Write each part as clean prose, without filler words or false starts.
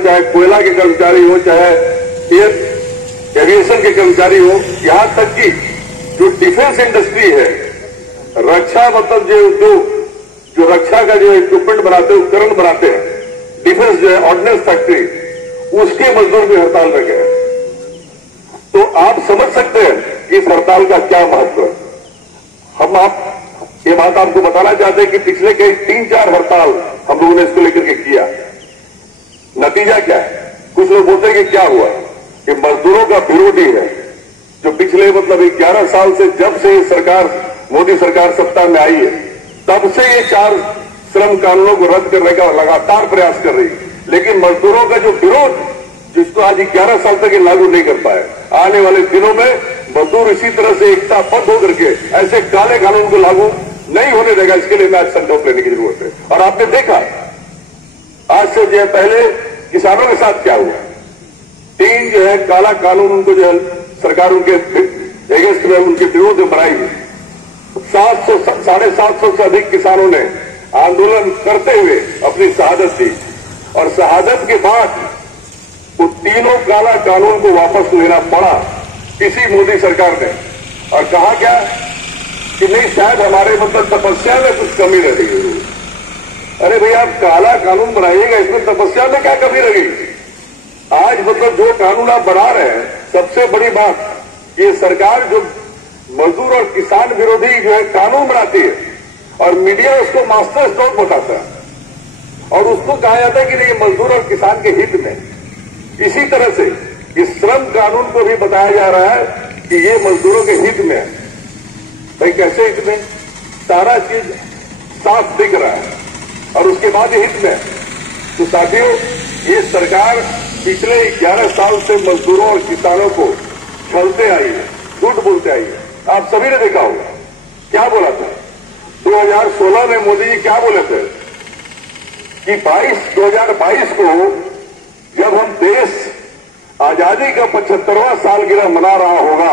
चाहे कोयला के कर्मचारी हो, चाहे एविएशन के कर्मचारी हो, यहां तक कि जो डिफेंस इंडस्ट्री है, रक्षा मतलब जो उद्योग, जो रक्षा का जो इक्विपमेंट बनाते हैं, उपकरण बनाते हैं, डिफेंस जो है ऑर्डिनेंस फैक्ट्री, उसके मजदूर भी हड़ताल में गए। तो आप समझ सकते हैं कि इस हड़ताल का क्या महत्व है। ये बात आपको बताना चाहते हैं कि पिछले कई 3-4 हड़ताल हम लोगों ने इसको लेकर के किया। नतीजा क्या है? कुछ लोग बोलते हैं कि क्या हुआ, कि मजदूरों का विरोधी है, जो पिछले मतलब 11 साल से, जब से सरकार, मोदी सरकार सत्ता में आई है, तब से ये 4 श्रम कानूनों को रद्द करने का लगातार प्रयास कर रही है। लेकिन मजदूरों का जो विरोध, जिसको आज 11 साल तक ये लागू नहीं कर पाए, आने वाले दिनों में मजदूर इसी तरह से एकताबद्ध होकर के ऐसे काले कानून को लागू नहीं होने देगा। इसके लिए आज संकल्प लेने की जरूरत है। और आपने देखा आज से जो है पहले किसानों के साथ क्या हुआ। 3 जो है काला कानून उनको जो है सरकार उनके अगेंस्ट में, उनके विरोध में बनाई है। 750 से अधिक किसानों ने आंदोलन करते हुए अपनी शहादत दी, और शहादत के बाद वो तीनों काला कानून को वापस लेना पड़ा इसी मोदी सरकार ने। और कहा क्या कि नहीं, शायद हमारे मतलब तपस्या में कुछ कमी रह गई। अरे भैया, आप काला कानून बनाइएगा, इसमें तपस्या में क्या कमी रह गई? आज मतलब जो कानून आप बना रहे हैं, सबसे बड़ी बात, ये सरकार जो मजदूर और किसान विरोधी जो है कानून बनाती है, और मीडिया उसको मास्टर स्ट्रोक बताता है, और उसको कहा जाता है कि नहीं, मजदूर और किसान के हित में। इसी तरह से इस श्रम कानून को भी बताया जा रहा है कि ये मजदूरों के हित में है। भाई कैसे हित में? सारा चीज साफ दिख रहा है, और उसके बाद ये हित में है। तो साथियों, ये सरकार पिछले 11 साल से मजदूरों और किसानों को छलते आई है, झूठ बोलते आई है। आप सभी ने देखा होगा क्या बोला था 2016 में। मोदी जी क्या बोले थे कि 2022 को जब हम देश आजादी का 75वां सालगिरह मना रहा होगा,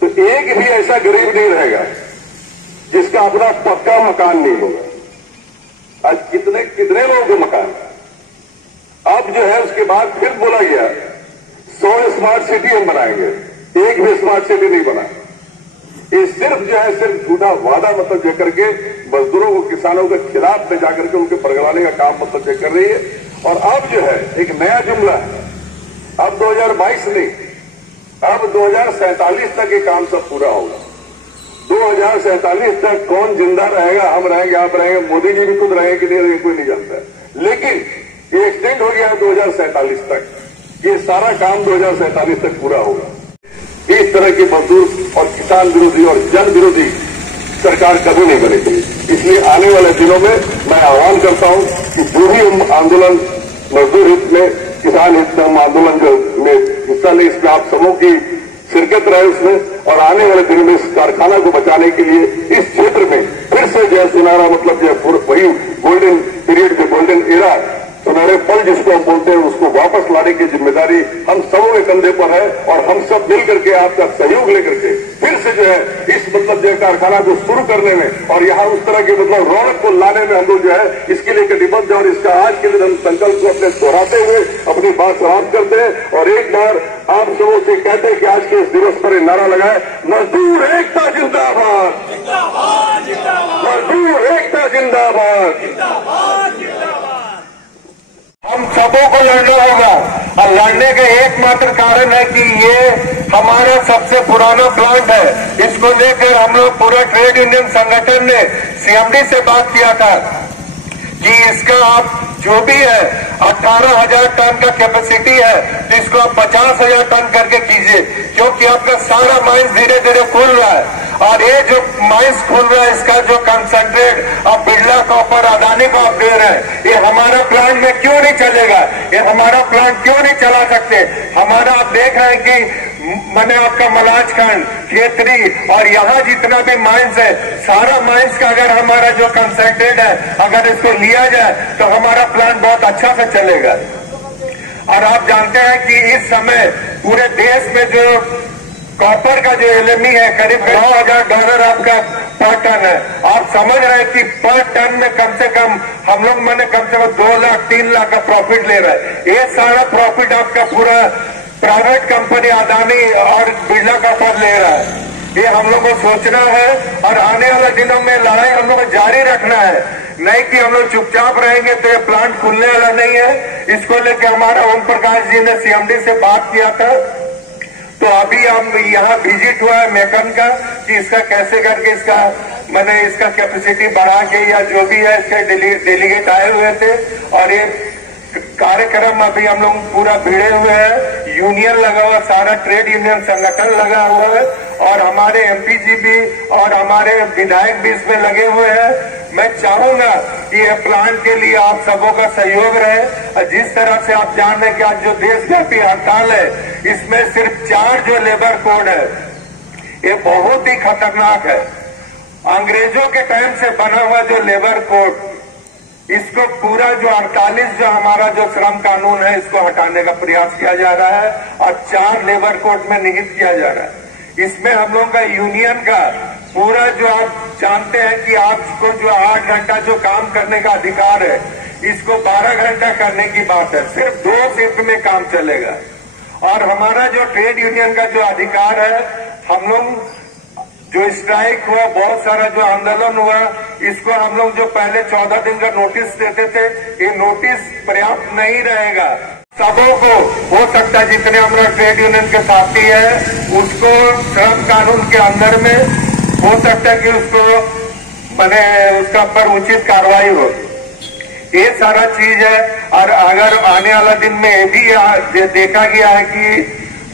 तो एक भी ऐसा गरीब नहीं रहेगा जिसका अपना पक्का मकान नहीं होगा। आज कितने लोगों को मकान। अब जो है उसके बाद फिर बोला गया 100 स्मार्ट सिटी हम बनाएंगे, एक भी स्मार्ट सिटी नहीं बना। ये सिर्फ जो है सिर्फ झूठा वादा मतलब जो करके मजदूरों को, किसानों के खिलाफ में जाकर के उनके परगलाने का काम मतलब जो कर रही है। और अब जो है एक नया जुमला है, अब 2022 नहीं, अब 2047 तक ये काम सब पूरा होगा। 2047 तक कौन जिंदा रहेगा, हम रहेंगे, आप रहेंगे, मोदी जी भी खुद रहेंगे कि नहीं रहेंगे, कोई नहीं जानता है। लेकिन ये एक्सटेंड हो गया 2047 तक, ये सारा काम 2047 तक पूरा होगा। इस तरह के मजदूर और किसान विरोधी और जन विरोधी सरकार कभी नहीं बनेगी। इसलिए आने वाले दिनों में मैं आह्वान करता हूं कि जो भी हम आंदोलन मजदूर हित में, किसान हित में हम आंदोलन में हिस्सा लें, इसमें आप सबों की शिरकत रहे उसमें। और आने वाले दिनों में इस कारखाना को बचाने के लिए इस क्षेत्र में फिर से जो है सुनहरा मतलब जो है वही गोल्डन पीरियड, जो गोल्डन एरा, सुनहरे पल जिसको हम बोलते हैं, उसको वापस लाने की जिम्मेदारी हम सबों के कंधे पर है। और हम सब मिल करके आपका सहयोग लेकर के फिर से जो है इस मतलब जो कारखाना को शुरू करने में और यहाँ उस तरह के मतलब रौनक को लाने में हम लोग जो है इसके लिए कटिबद्ध है। और इसका आज के दिन हम संकल्प को अपने दोहराते हुए अपनी बात समाप्त करते हैं। और एक बार आप सबों से कहते हैं कि आज के इस दिवस पर नारा लगाए, मजदूर एकता जिंदाबाद, मजदूर एकता जिंदाबाद। हम सबों को लड़ना होगा, और लड़ने का एकमात्र कारण है कि ये हमारा सबसे पुराना प्लांट है। इसको लेकर हम लोग पूरा ट्रेड यूनियन संगठन ने सीएमडी से बात किया था कि इसका आप जो भी है 18,000 टन का कैपेसिटी है, तो इसको आप 50,000 टन करके कीजिए, क्योंकि आपका सारा माइंस धीरे धीरे खुल रहा है। और ये जो माइंस खुल रहा है, इसका जो कंसंट्रेट आप बिरला कॉपर, अदानी को आप दे रहे हैं, ये हमारा प्लांट में क्यों नहीं चलेगा? ये हमारा प्लांट क्यों नहीं चला सकते? हमारा आप देख रहे हैं कि मैंने आपका मलाजखंड, खेतरी और यहाँ जितना भी माइंस है, सारा माइंस का अगर हमारा जो कंसंट्रेट है, अगर इसको लिया जाए तो हमारा प्लांट बहुत अच्छा से चलेगा। और आप जानते हैं कि इस समय पूरे देश में जो कॉपर का जो एलएमई है, करीब $9,000 आपका पर टन है। आप समझ रहे हैं कि पर टन में कम से कम हम लोग मैंने कम से कम 2 लाख 3 लाख का प्रॉफिट ले रहा है। ये सारा प्रॉफिट आपका पूरा प्राइवेट कंपनी अदानी और बिरला का फंड ले रहा है। ये हम लोग को सोचना है और आने वाले दिनों में लड़ाई हम लोग को जारी रखना है, नहीं कि हम लोग चुपचाप रहेंगे तो ये प्लांट खुलने वाला नहीं है। इसको लेके हमारा ओम प्रकाश जी ने सीएमडी से बात किया था, तो अभी हम यहाँ विजिट हुआ है मेकन का कि इसका कैसे करके इसका मैंने इसका कैपेसिटी बढ़ा के या जो भी है इसके डेलीगेट आए हुए थे और ये कार्यक्रम अभी हम लोग पूरा भिड़े हुए हैं। यूनियन लगा हुआ, सारा ट्रेड यूनियन संगठन लगा हुआ है और हमारे एमपी जी भी और हमारे विधायक भी इसमें लगे हुए हैं। मैं चाहूंगा कि ये प्लांट के लिए आप सबों का सहयोग रहे और जिस तरह से आप जान रहे कि आज जो देशव्यापी हड़ताल है इसमें सिर्फ 4 जो लेबर कोड है ये बहुत ही खतरनाक है। अंग्रेजों के टाइम से बना हुआ जो लेबर कोड, इसको पूरा जो 48 जो हमारा जो श्रम कानून है इसको हटाने का प्रयास किया जा रहा है और 4 लेबर कोड में निहित किया जा रहा है। इसमें हम लोगों का यूनियन का पूरा जो आप जानते हैं कि आपको जो 8 घंटा जो काम करने का अधिकार है इसको 12 घंटा करने की बात है। सिर्फ 2 शिफ्ट में काम चलेगा और हमारा जो ट्रेड यूनियन का जो अधिकार है, हम लोग जो स्ट्राइक हुआ, बहुत सारा जो आंदोलन हुआ, इसको हम लोग जो पहले 14 दिन का नोटिस देते थे, ये नोटिस पर्याप्त नहीं रहेगा। सबों को हो सकता है जितने हमारा ट्रेड यूनियन के साथी है उसको श्रम कानून के अंदर में हो सकता है कि उसको मैंने उसका पर उचित कार्रवाई हो। ये सारा चीज है और अगर आने वाला दिन में ये भी देखा गया है कि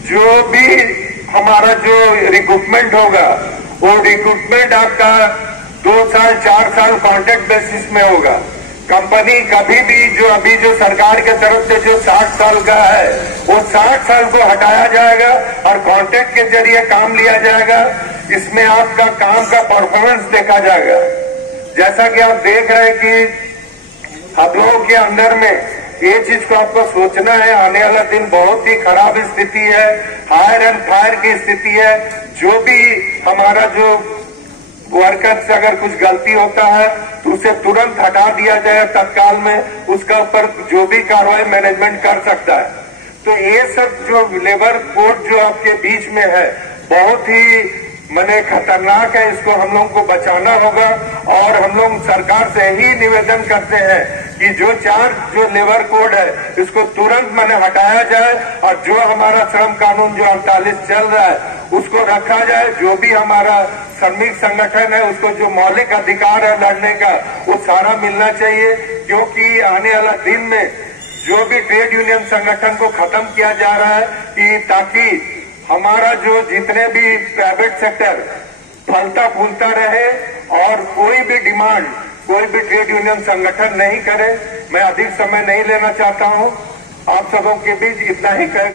जो भी हमारा जो रिक्रूटमेंट होगा वो रिक्रूटमेंट आपका 2 साल 4 साल कॉन्ट्रैक्ट बेसिस में होगा। कंपनी कभी भी जो अभी जो सरकार के तरफ से जो 60 साल का है वो 60 साल को हटाया जाएगा और कॉन्ट्रैक्ट के जरिए काम लिया जाएगा। इसमें आपका काम का परफॉर्मेंस देखा जाएगा। जैसा कि आप देख रहे हैं कि आप लोगों के अंदर में ये चीज को आपको सोचना है, आने वाला दिन बहुत ही खराब स्थिति है, हायर एंड फायर की स्थिति है। जो भी हमारा जो वर्कर से अगर कुछ गलती होता है तो उसे तुरंत हटा दिया जाए तत्काल में, उसका ऊपर जो भी कार्रवाई मैनेजमेंट कर सकता है। तो ये सब जो लेबर कोड जो आपके बीच में है बहुत ही मैंने खतरनाक है, इसको हम लोगों को बचाना होगा और हम लोग सरकार से ही निवेदन करते हैं कि जो 4 जो लेबर कोड है इसको तुरंत मैंने हटाया जाए और जो हमारा श्रम कानून जो 48 चल रहा है उसको रखा जाए। जो भी हमारा श्रमिक संगठन है उसको जो मौलिक अधिकार है लड़ने का वो सारा मिलना चाहिए, क्योंकि आने वाला दिन में जो भी ट्रेड यूनियन संगठन को खत्म किया जा रहा है कि ताकि हमारा जो जितने भी प्राइवेट सेक्टर फलता फूलता रहे और कोई भी डिमांड कोई भी ट्रेड यूनियन संगठन नहीं करे। मैं अधिक समय नहीं लेना चाहता हूं, आप सबों के बीच इतना ही कह